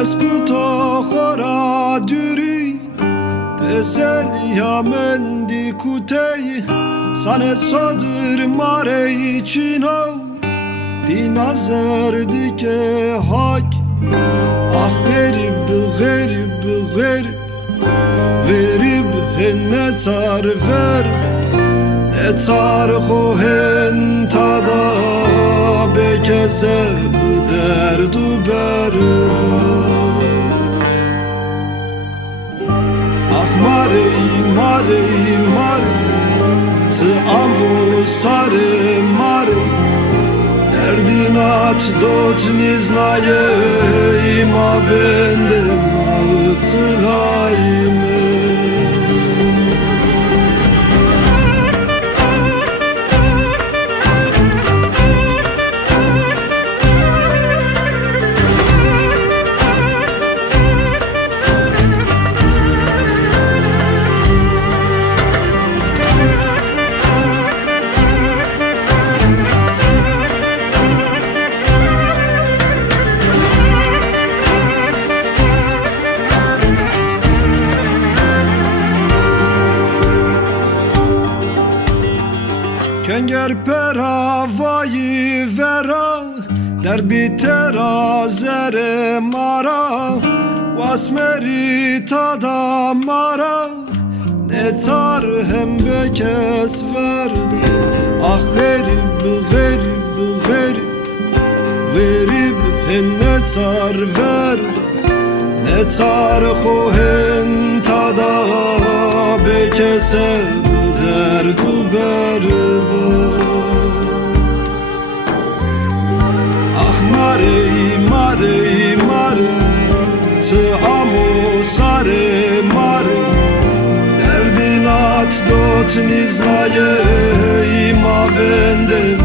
Escuto chora duri Teselya mendi kutei Sane sodır mare içino Di nazar dike hak Ah garib garib garib Garib henne tar ver Ne tar kohen tada Bekese derdu ber Ah mare mare mare Tı amu sare mare Derdin at dot niznaye ima vendem ağıtılayme Kenger pera vayi vera Der bitera zere mara Vasmeri tada mara Ne tar hem bekes verdi Ah garib garib garib Garib henne tar verdi Ne tar kohen tada bekese derdu berba Ah mare mare mare Tı amu sare mare Derdin at dot niznaye ima vendem